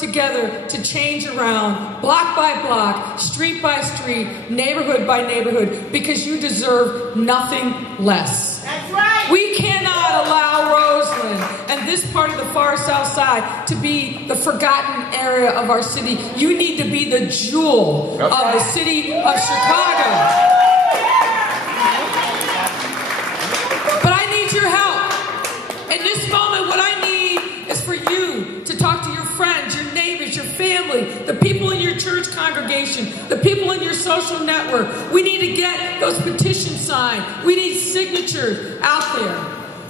together to change around, block by block, street by street, neighborhood by neighborhood, because you deserve nothing less. That's right. We cannot allow Roseland and this part of the far south side to be the forgotten area of our city. You need to be the jewel of the city of Chicago. But I need your help. In this moment, what I need is for you to talk to your friends, your neighbors, your family, the people in your church congregation, the people in your social network. We need to get those petitions signed. We need signatures out there.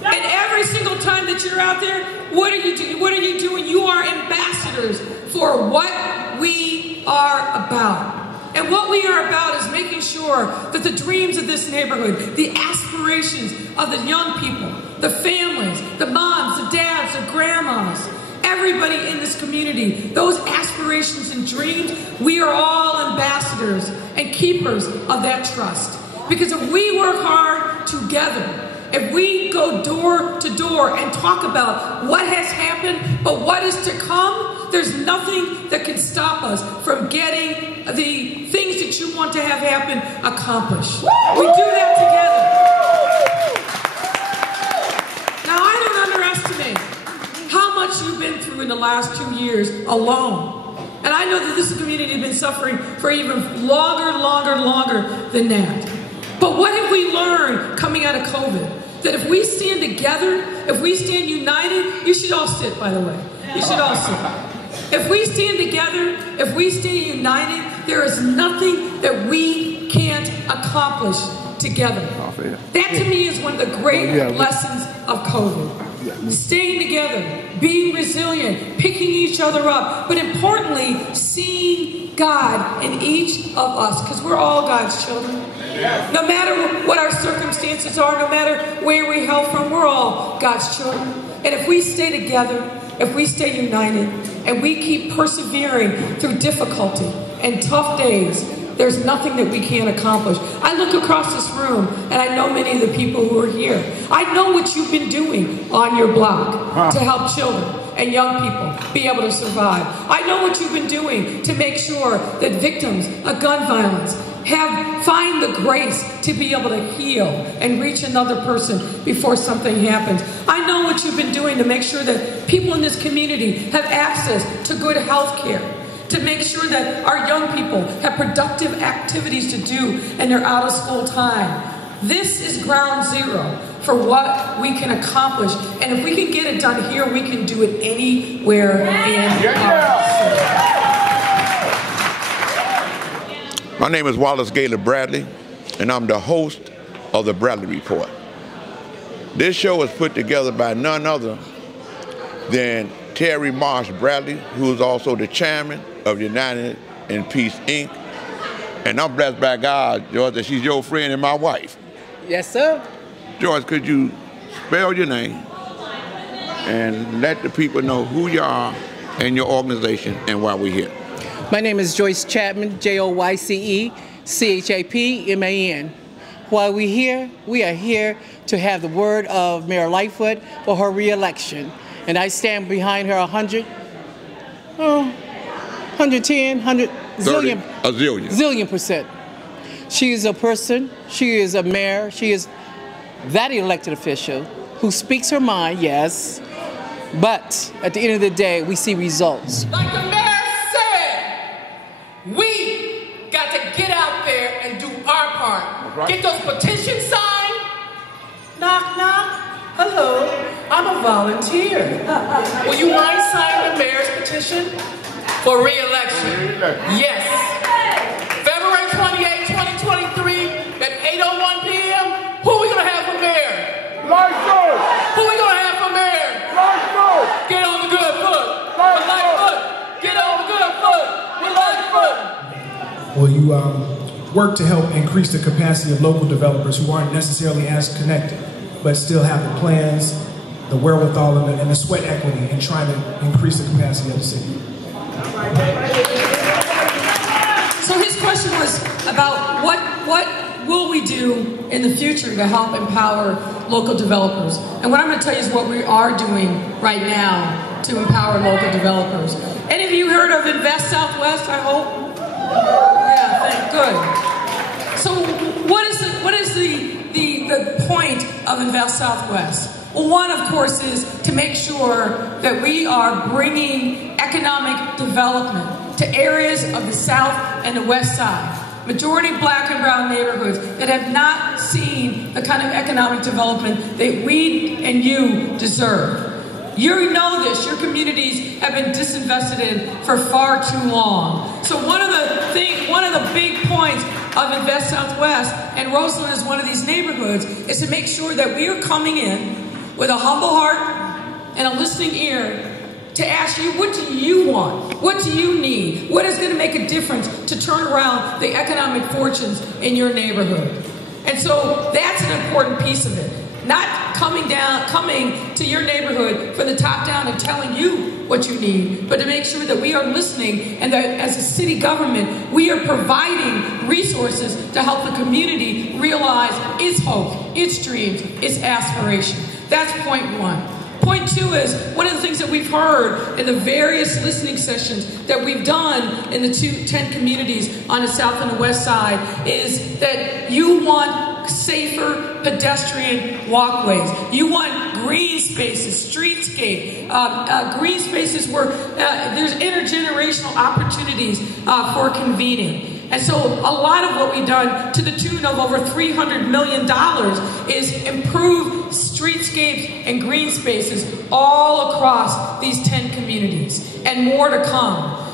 And every single time that you're out there, what are you doing? What are you doing? You are ambassadors for what we are about. And what we are about is making sure that the dreams of this neighborhood, the aspirations of the young people, the families, the moms, the dads, the grandmas, everybody in this community, those aspirations and dreams, we are all ambassadors and keepers of that trust. Because if we work hard together, if we go door to door and talk about what has happened, but what is to come, there's nothing that can stop us from getting the things that you want to have happen accomplished. We do that together. Now, I don't underestimate how much you've been through in the last 2 years alone. And I know that this community has been suffering for even longer than that. But what have we learned coming out of COVID? That if we stand together, if we stand united, you should all sit, by the way. You should all sit. If we stand together, if we stand united, there is nothing that we can't accomplish together. That to me is one of the great lessons of COVID. Staying together, being resilient, picking each other up, but importantly, seeing God in each of us, because we're all God's children. No matter what our circumstances are, no matter where we hail from, we're all God's children. And if we stay together, if we stay united, and we keep persevering through difficulty and tough days, there's nothing that we can't accomplish. I look across this room, and I know many of the people who are here. I know what you've been doing on your block to help children and young people be able to survive. I know what you've been doing to make sure that victims of gun violence find the grace to be able to heal and reach another person before something happens. I know what you've been doing to make sure that people in this community have access to good health care, to make sure that our young people have productive activities to do in their out of school time. This is ground zero for what we can accomplish. And if we can get it done here, we can do it anywhere in our city. My name is Wallace Gaylor Bradley, and I'm the host of the Bradley Report. This show was put together by none other than Terry Marsh Bradley, who is also the chairman of United in Peace, Inc. And I'm blessed by God, George, that she's your friend and my wife. Yes, sir. George, could you spell your name and let the people know who you are and your organization and why we're here? My name is Joyce Chapman, Joyce-Chapman. While we're here, we are here to have the word of Mayor Lightfoot for her re-election. And I stand behind her 110, 100 zillion, a zillion. Zillion percent. She is a person, she is a mayor, she is that elected official who speaks her mind, yes, but at the end of the day, we see results. Like the mayor said, we got to get out there and do our part. Right. Get those petitions signed. Knock, knock. Hello, I'm a volunteer. Will you mind signing the mayor's petition for re-election? Yes. February 28, 2023 at 8:01 p.m. Who are we going to have for mayor? Lightfoot! Who are we going to have for mayor? Lightfoot! Get on the good foot. With Lightfoot. Get on the good foot. With Lightfoot. Well, you work to help increase the capacity of local developers who aren't necessarily as connected, but still have the plans, the wherewithal, and the sweat equity in trying to increase the capacity of the city. So his question was about what will we do in the future to help empower local developers. And what I'm going to tell you is what we are doing right now to empower local developers. Any of you heard of Invest Southwest, I hope? Yeah, good. So what is the point of Invest Southwest? Well, one, of course, is to make sure that we are bringing economic development to areas of the South and the West Side. Majority black and brown neighborhoods that have not seen the kind of economic development that we and you deserve. You know this, your communities have been disinvested in for far too long. So one of the big points of Invest Southwest, and Roseland is one of these neighborhoods, is to make sure that we are coming in with a humble heart and a listening ear to ask you, what do you want? What do you need? What is going to make a difference to turn around the economic fortunes in your neighborhood? And so that's an important piece of it. Not coming to your neighborhood from the top down and telling you what you need, but to make sure that we are listening and that as a city government, we are providing resources to help the community realize its hope, its dreams, its aspirations. That's point one. Point two is, one of the things that we've heard in the various listening sessions that we've done in the 10 communities on the South and the West Side is that you want safer pedestrian walkways. You want green spaces, streetscape, green spaces where there's intergenerational opportunities for convening. And so a lot of what we've done, to the tune of over $300 million, is improve streetscapes and green spaces all across these 10 communities, and more to come.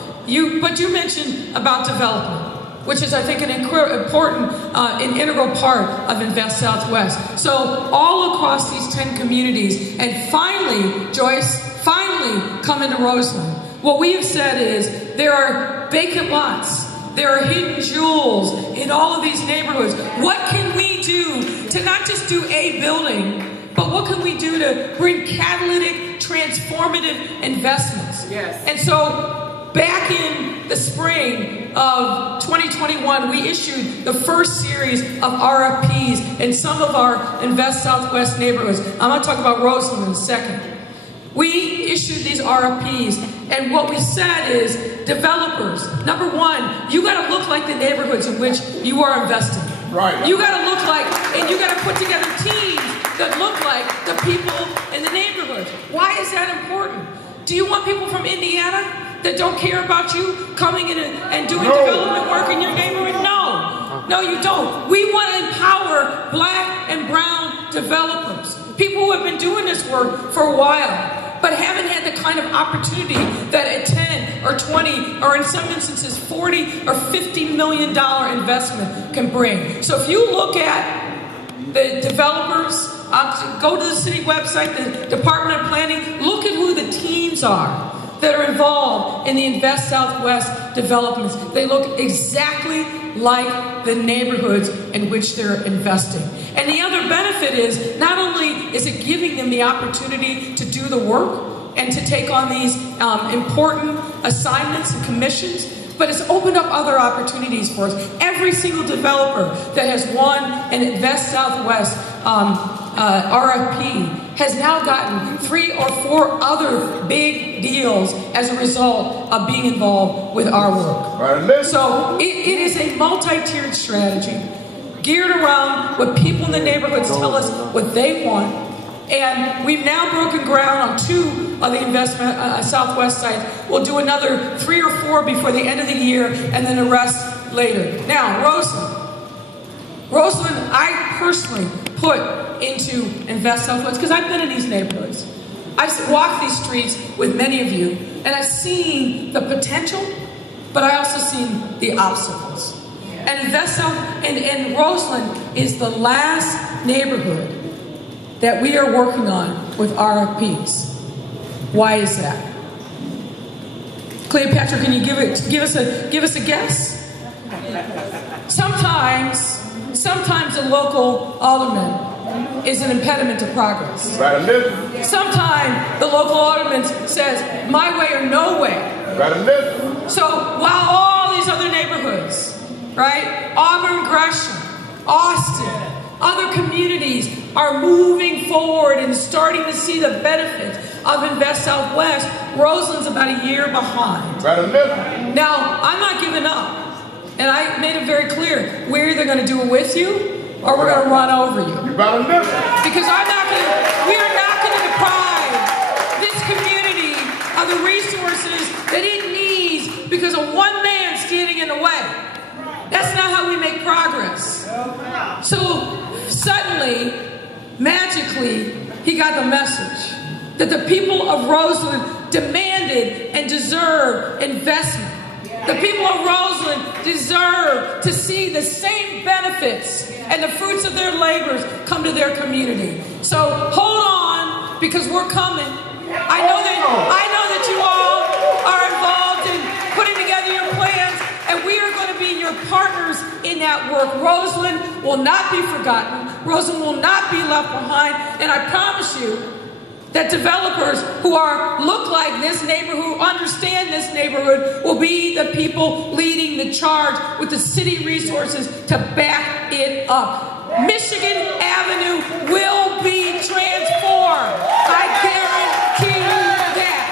But you mentioned about development, which is, I think, an important and integral part of Invest Southwest. So all across these 10 communities, and finally, Joyce, come into Roseland. What we have said is there are vacant lots. There are hidden jewels in all of these neighborhoods. What can we do to not just do a building, but what can we do to bring catalytic, transformative investments? Yes. And so back in the spring of 2021, we issued the first series of RFPs in some of our Invest Southwest neighborhoods. I'm going to talk about Roseland in a second. We issued these RFPs, and what we said is, developers, number one, you got to look like the neighborhoods in which you are investing. Right. You got to look like, and you got to put together teams that look like the people in the neighborhood. Why is that important? Do you want people from Indiana that don't care about you coming in and doing development work in your neighborhood? No, you don't. We want to empower black and brown developers, people who have been doing this work for a while, but haven't had the kind of opportunity that a 10 or 20 or in some instances $40 or $50 million investment can bring. So if you look at the developers, go to the city website, the Department of Planning, look at who the teams are that are involved in the Invest Southwest developments. They look exactly like the neighborhoods in which they're investing. And the other benefit is, not only is it giving them the opportunity to do the work and to take on these important assignments and commissions, but it's opened up other opportunities for us. Every single developer that has won an Invest Southwest RFP has now gotten 3 or 4 other big deals as a result of being involved with our work. So it is a multi-tiered strategy geared around what people in the neighborhoods tell us what they want. And we've now broken ground on 2 of the Investment Southwest sites. We'll do another 3 or 4 before the end of the year, and then the rest later. Now, Roseland, I personally put into Invest Southwest because I've been in these neighborhoods. I've walked these streets with many of you, and I've seen the potential, but I also seen the obstacles. And Invest Southwest and Roseland is the last neighborhood that we are working on with RFPs. Why is that? Cleopatra, can you give us a guess? Sometimes a local alderman is an impediment to progress. Sometimes the local alderman says, my way or no way. So while all these other neighborhoods, right, Auburn, Gresham, Austin, other communities are moving forward and starting to see the benefits of Invest Southwest, Roseland's about a year behind. Now, I'm not giving up. And I made it very clear, we're either going to do it with you or we're going to run over you. Because we are not going to deprive this community of the resources that it needs because of one man standing in the way. That's not how we make progress. So suddenly, magically, he got the message that the people of Roseland demanded and deserve investment. The people of Roseland deserve to see the same benefits and the fruits of their labors come to their community. So hold on, because we're coming. I know that you all are involved in putting together your plans, and we are going to be your partners in that work. Roseland will not be forgotten. Roseland will not be left behind. And I promise you that developers who look like this neighborhood, who understand this neighborhood, will be the people leading the charge with the city resources to back it up. Michigan Avenue will be transformed. I guarantee you that.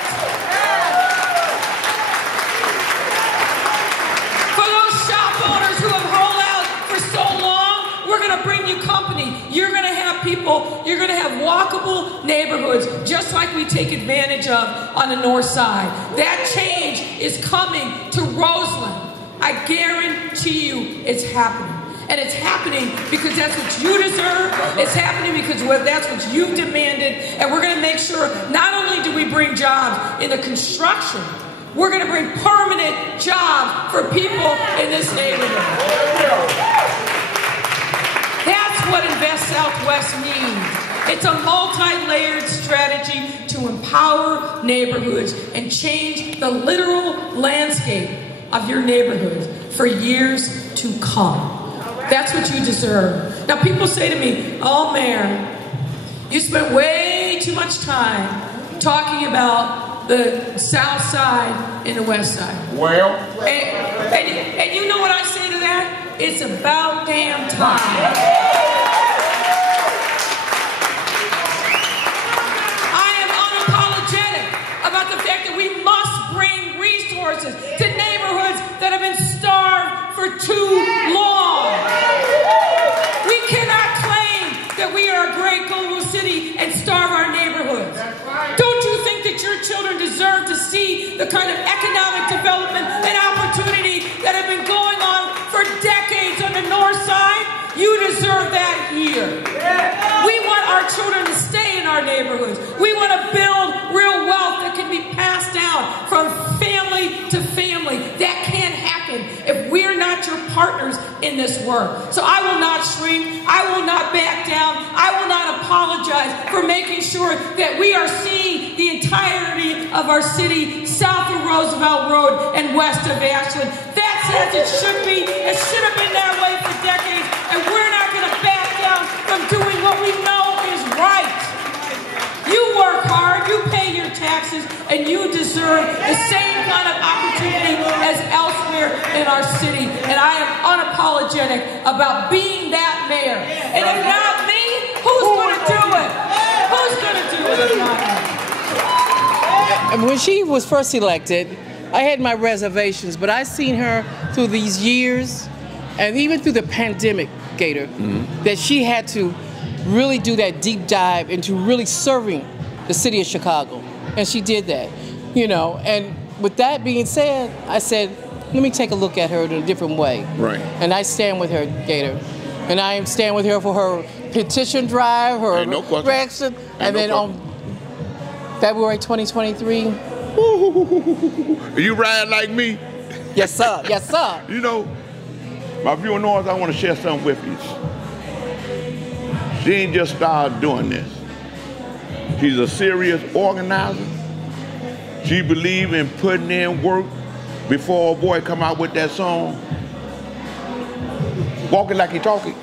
For those shop owners who have rolled out for so long, we're going to bring you company. You're going to have people, you're going to have walkable neighborhoods, just like we take advantage of on the north side. That change is coming to Roseland. I guarantee you it's happening. And it's happening because that's what you deserve. It's happening because that's what you've demanded. And we're going to make sure not only do we bring jobs in the construction, we're going to bring permanent jobs for people in this neighborhood. That's what Invest Southwest means. It's a multi-layered strategy to empower neighborhoods and change the literal landscape of your neighborhood for years to come. That's what you deserve. Now, people say to me, oh, Mayor, you spent way too much time talking about the south side and the west side. Well. And you know what I say to that? It's about damn time. I am unapologetic about the fact that we must bring resources to neighborhoods that have been starved for too long. We cannot claim that we are a great global city and starve our neighborhoods. Don't you think that your children deserve to see the kind of economic development and opportunity that have been going on for decades on the north side? You deserve that here. We want our children to stay in our neighborhoods. We want to build real wealth that can be passed down from family to family. That can't happen if we're not your partners in this work. So I will not shrink. I will not back down. I will not apologize for making sure that we are seeing the entirety of our city south of Roosevelt Road and west of Ashland. That's as it should be. It should have been that way for decades. And we're not going to back down from doing what we know is right. You work hard, you pay your taxes, and you deserve the same kind of opportunity as elsewhere in our city. And I am unapologetic about being that mayor. And if not me, who's going to do it? Who's going to do it if not me? When she was first elected, I had my reservations, but I seen her through these years, and even through the pandemic, Gator, that she had to really do that deep dive into really serving the city of Chicago. And she did that, you know. And with that being said, I said, let me take a look at her in a different way. Right. And I stand with her, Gator. And I stand with her for her petition drive, her reaction. And then on February 2023. You ride like me? Yes, sir. Yes, sir. You know, my viewing noise, I want to share something with you. She ain't just started doing this. She's a serious organizer. She believes in putting in work before a boy come out with that song. Walking like he talking.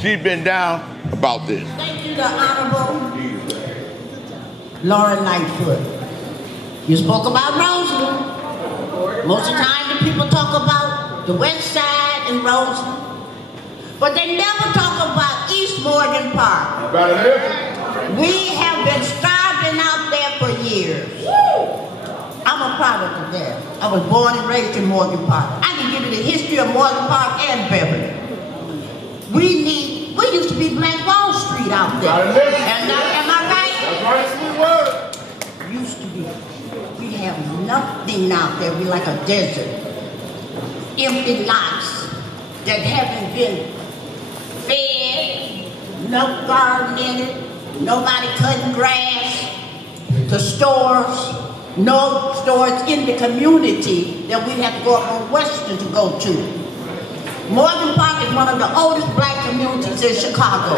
She's been down about this. Thank you, the Honorable Lauren Lightfoot. You spoke about Roseland. Most of the time the people talk about the west side and Roseland. But they never talk about East Morgan Park. We have been starving out there for years. years. I'm a product of that. I was born and raised in Morgan Park. I can give you the history of Morgan Park and Beverly. We used to be Black Wall Street out there. And am I right? That's right, we were. Used to be. We have nothing out there. We're like a desert. Empty lots that haven't been fed, no garden in it, nobody cutting grass, the stores, no stores in the community that we have to go up on Western to go to. Morgan Park is one of the oldest black communities in Chicago.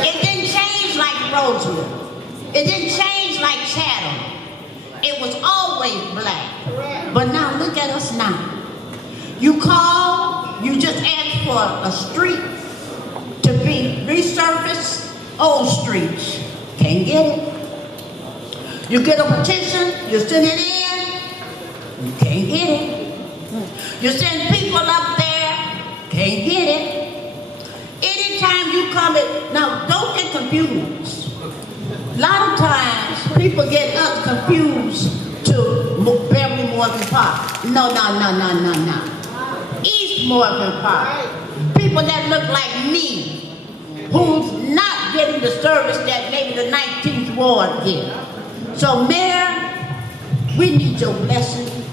It didn't change like Roseland. It didn't change like Chatham. It was always black. But now look at us now. You call, you just ask for a street to be resurfaced, old streets. Can't get it. You get a petition, you send it in, you can't get it. You send people up there, can't get it. Anytime you come in, now don't get confused. A lot of times people get us confused to Beverly Morgan Park. No. East Morgan Park. People that look like me, who's not getting the service that maybe the 19th Ward gets. So, Mayor, we need your blessing.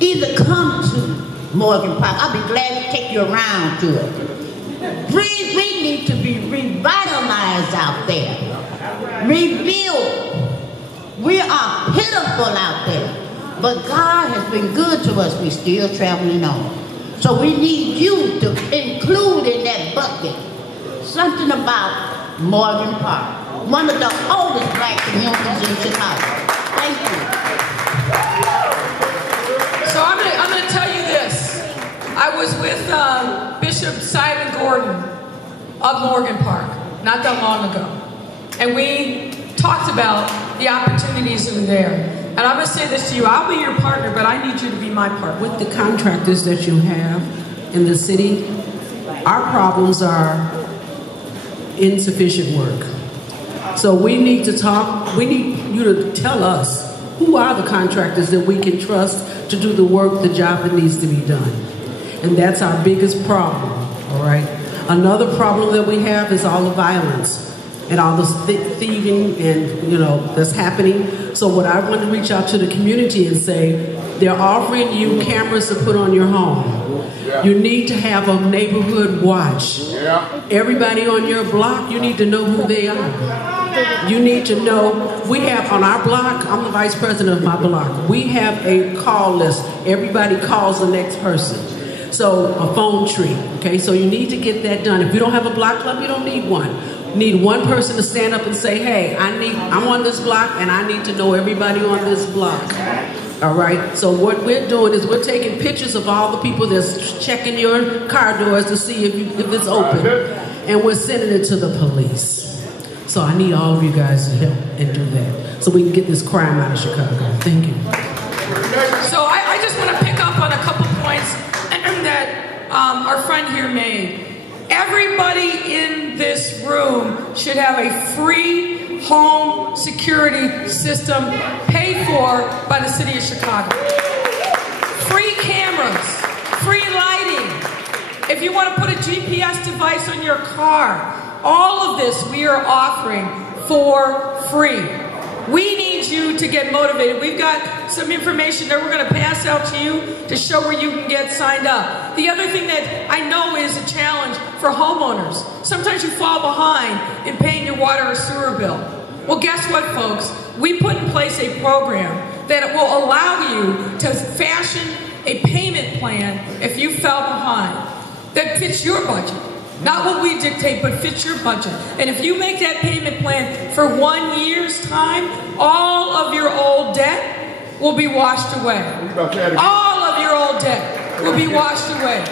Either come to Morgan Park. I'll be glad to take you around to it. We need to be revitalized out there. Rebuild. We are pitiful out there. But God has been good to us. We're still traveling on. So we need you to include in that bucket something about Morgan Park. One of the oldest black communities in Chicago. Thank you. So I'm gonna tell you this. I was with Bishop Simon Gordon of Morgan Park not that long ago. And we talked about the opportunities that are there. And I'm gonna say this to you, I'll be your partner, but I need you to be my partner. With the contractors that you have in the city, our problems are insufficient work. So we need to talk, we need you to tell us who are the contractors that we can trust to do the work, the job that needs to be done. And that's our biggest problem, all right? Another problem that we have is all the violence and all the thieving and, that's happening. So what I want to reach out to the community and say, they're offering you cameras to put on your home. You need to have a neighborhood watch. Everybody on your block, you need to know who they are. You need to know, we have on our block, I'm the vice president of my block, we have a call list. Everybody calls the next person. So a phone tree, okay? So you need to get that done. If you don't have a block club, you don't need one. You need one person to stand up and say, hey, I'm on this block and I need to know everybody on this block. All right, so what we're doing is we're taking pictures of all the people that's checking your car doors to see if it's open, and we're sending it to the police. So I need all of you guys to help and do that so we can get this crime out of Chicago. Thank you. So I just want to pick up on a couple points that our friend here made. Everybody in this room should have a free home security system paid for by the city of Chicago. Free cameras, free lighting. If you want to put a GPS device on your car, all of this we are offering for free. We need you to get motivated. We've got some information that we're going to pass out to you to show where you can get signed up. The other thing that I know is a challenge for homeowners. Sometimes you fall behind in paying your water or sewer bill. Well, guess what, folks? We put in place a program that will allow you to fashion a payment plan if you fell behind that fits your budget. Not what we dictate, but fits your budget. And if you make that payment plan for 1 year's time, all of your old debt will be washed away. All of your old debt will be washed away.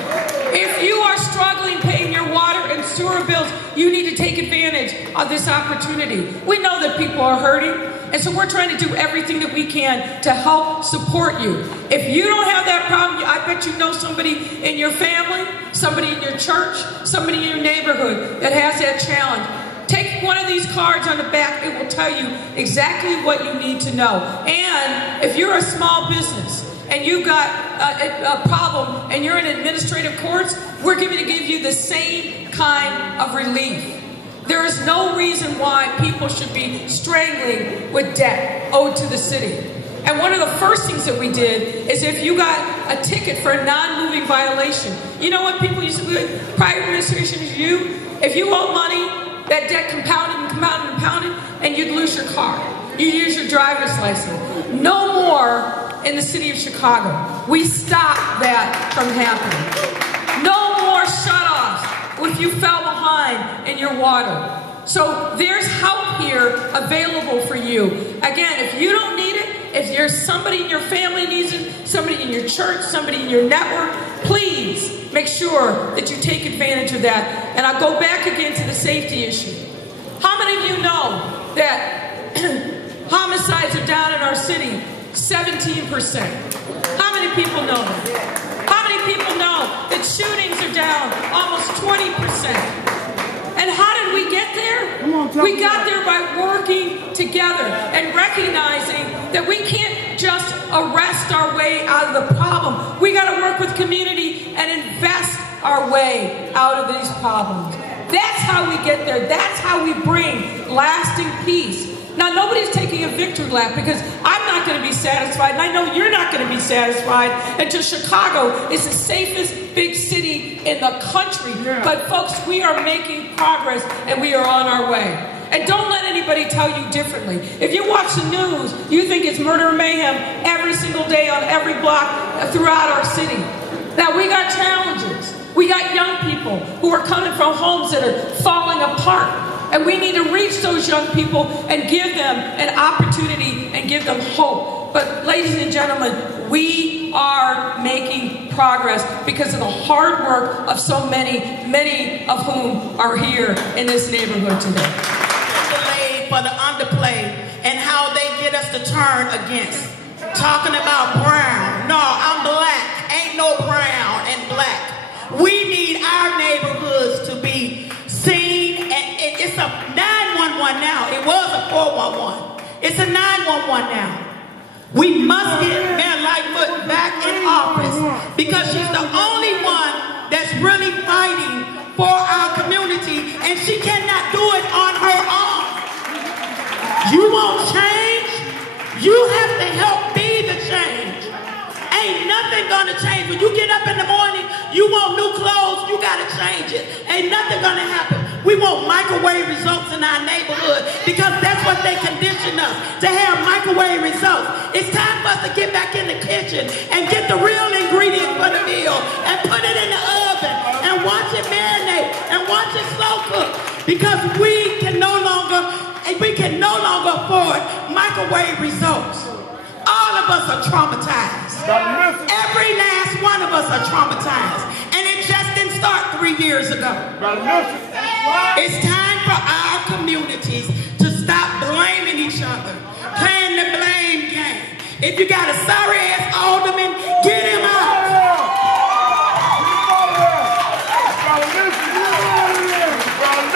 If you are struggling paying your water and sewer bills, you need to take advantage of this opportunity. We know that people are hurting, and so we're trying to do everything that we can to help support you. If you don't have that problem, I bet you know somebody in your family, somebody in your church, somebody in your neighborhood that has that challenge. Take one of these cards on the back. It will tell you exactly what you need to know. And if you're a small business and you've got a problem and you're in administrative courts, we're going to give you the same kind of relief. There is no reason why people should be strangling with debt owed to the city. And one of the first things that we did is if you got a ticket for a non-moving violation, you know what people used to do? Prior administration is you. If you owe money, that debt compounded and compounded and compounded, and you'd lose your car. You'd use your driver's license. No more in the city of Chicago. We stopped that from happening. No more shut-offs if you fell behind in your water. So there's help here available for you. Again, if you don't need it, if there's somebody in your family needs it, somebody in your church, somebody in your network, please make sure that you take advantage of that. And I'll go back again to the safety issue. How many of you know that homicides are down in our city 17%? How many people know that? How many people know that shootings are down almost 20%? And how did we get there? We got there by working together and recognizing that we can't just arrest our way out of the problem. We got to work with community and invest our way out of these problems. That's how we get there. That's how we bring lasting peace. Now, nobody's taking a victory lap because I'm not going to be satisfied, and I know you're not going to be satisfied until Chicago is the safest big city in the country. Yeah. But folks, we are making progress, and we are on our way. And don't let anybody tell you differently. If you watch the news, you think it's murder and mayhem every single day on every block throughout our city. Now, we got challenges. We got young people who are coming from homes that are falling apart. And we need to reach those young people and give them an opportunity and give them hope. But ladies and gentlemen, we are making progress because of the hard work of so many of whom are here in this neighborhood today. For the underplay and how they get us to turn against. Talking about brown. No, I'm black. Ain't no brown and black. We need our neighborhoods to be seen. And it's a 911 now. It was a 411. It's a 911 now. We must get Mayor Lightfoot back in office because she's the only one that's really fighting for our community, and she cannot do it on her own. You won't change. You have to help be the change. Ain't nothing gonna change. When you get up in the morning, you want new clothes, you gotta change it. Ain't nothing gonna happen. We want microwave results in our neighborhood because that's what they condition us, to have microwave results. It's time for us to get back in the kitchen and get the real ingredients for the meal and put it in the oven and watch it marinate and watch it slow cook because we can no longer afford microwave results. All of us are traumatized. Every last one of us are traumatized. And it just didn't start 3 years ago. It's time for our communities to stop blaming each other, playing the blame game. If you got a sorry-ass alderman, get him out.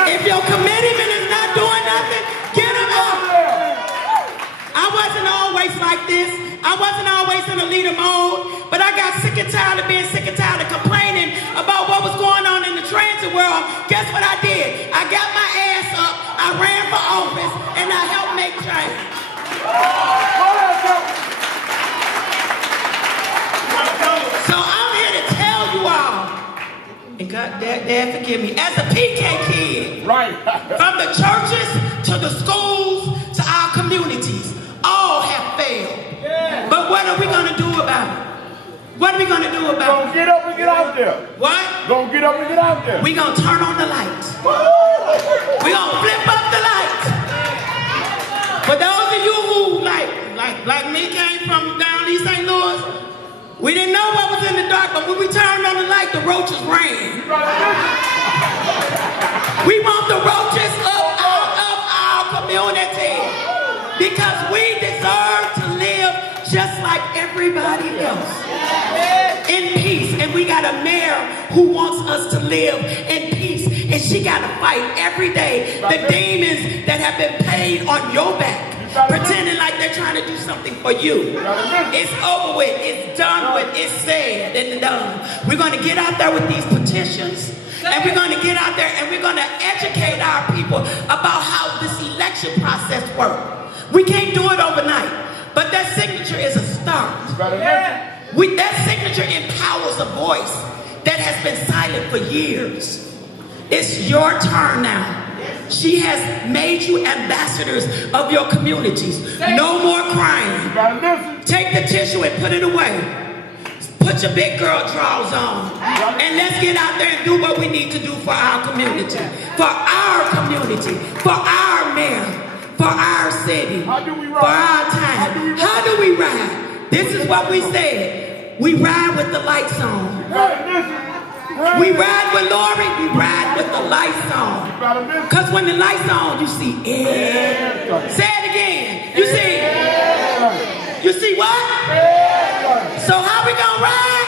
If your committeeman is not doing nothing, get him out. I wasn't always like this. I wasn't always in a leader mode, but I got sick and tired of being sick and tired of complaining about what was going on in the transit world. Guess what I did? I got my ass up, I ran for office, and I helped make change. So I'm here to tell you all, and God, Dad, forgive me, as a PK kid, right, from the churches to the schools to our communities, all have failed. Yeah. But what are we going to do about it? What are we going to do about it? Get up and get out there. What? Gonna get up and get out there. We're going to turn on the lights. We're going to flip up the lights. For those of you who, like me, came from down East St. Louis, we didn't know what was in the dark, but when we turned on the light, the roaches ran. We want the roaches up out of our community because we deserve to live just like everybody else in peace. And we got a mayor who wants us to live in peace And she got to fight every day the demons that have been paid on your back, pretending like they're trying to do something for you. It's over with. It's done with. It's said and done. We're going to get out there with these petitions. And we're going to get out there and we're going to educate our people about how this election process works. We can't do it overnight, but that signature is a start. That signature empowers a voice that has been silent for years. It's your turn now. She has made you ambassadors of your communities. No more crying. Take the tissue and put it away. Put your big girl drawers on. And let's get out there and do what we need to do for our community. For our community. For our mayor. For our city. For our time. How do we ride? This is what we said. We ride with the lights on. We ride with Lori, we ride with the lights on. Because when the lights on, you see air. Say it again. You see? You see what? So how we gonna ride?